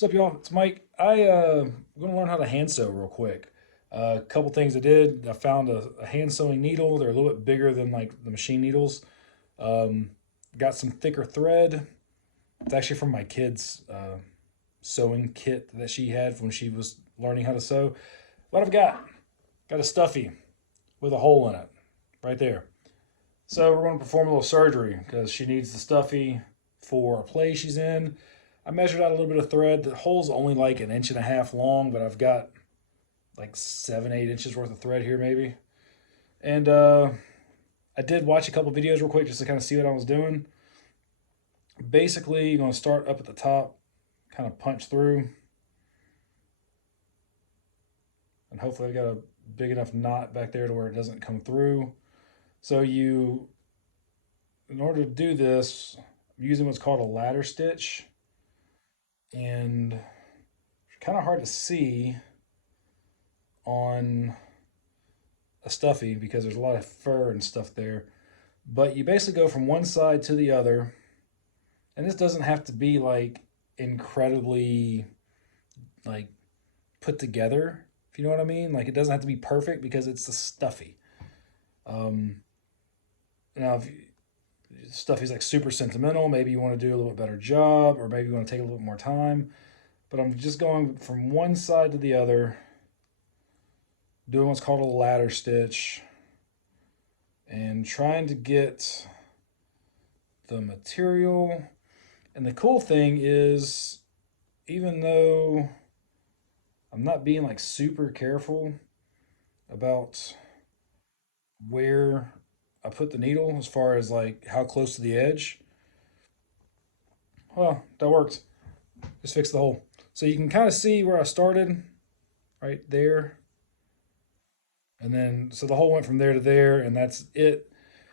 What's up, y'all? It's Mike. I'm going to learn how to hand sew real quick. A couple things I did. I found a hand sewing needle. They're a little bit bigger than like the machine needles. Um, got some thicker thread. It's actually from my kid's sewing kit that she had when she was learning how to sew. What I've got a stuffy with a hole in it right there. So we're going to perform a little surgery because she needs the stuffy for a play she's in. I measured out a little bit of thread. The hole's only like an inch and a half long, but I've got like 7, 8 inches worth of thread here maybe. And I did watch a couple videos real quick just to kind of see what I was doing. Basically, you're going to start up at the top, kind of punch through. And hopefully I've got a big enough knot back there to where it doesn't come through. So in order to do this, I'm using what's called a ladder stitch. And it's kind of hard to see on a stuffy because there's a lot of fur and stuff there. But you basically go from one side to the other. And this doesn't have to be like incredibly like put together, if you know what I mean. Like it doesn't have to be perfect because it's the stuffy. Now if stuffy's like super sentimental, maybe you want to do a little bit better job, or maybe you want to take a little bit more time. But I'm just going from one side to the other, doing what's called a ladder stitch, and trying to get the material. And the cool thing is, even though I'm not being like super careful about where I put the needle as far as like how close to the edge, well, that worked. Just fixed the hole. So you can kind of see where I started right there. And then, so the hole went from there to there, and that's it.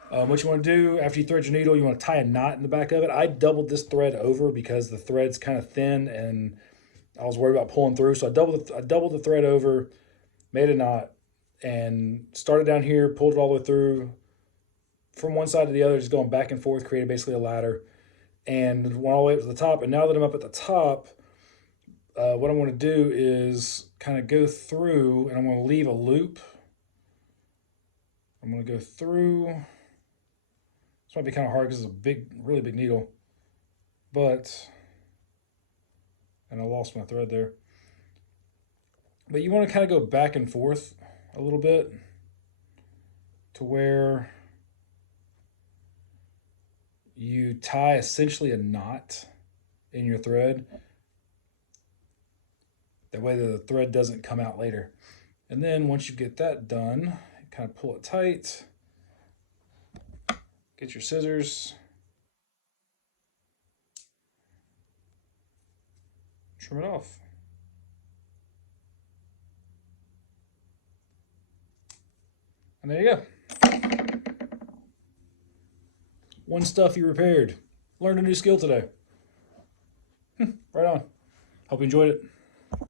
What you want to do after you thread your needle, you want to tie a knot in the back of it. I doubled this thread over because the thread's kind of thin and I was worried about pulling through. So I doubled the thread over, made a knot, and started down here, pulled it all the way through from one side to the other, just going back and forth, created basically a ladder, and went all the way up to the top. And now that I'm up at the top, what I want to do is kind of go through, and I'm going to leave a loop. I'm going to go through. This might be kind of hard because it's a big, really big needle, but, and I lost my thread there. But you want to kind of go back and forth a little bit to where you tie essentially a knot in your thread. That way the thread doesn't come out later. And then once you get that done, kind of pull it tight. Get your scissors. Trim it off. And there you go. One stuffy repaired. Learned a new skill today. Right on. Hope you enjoyed it.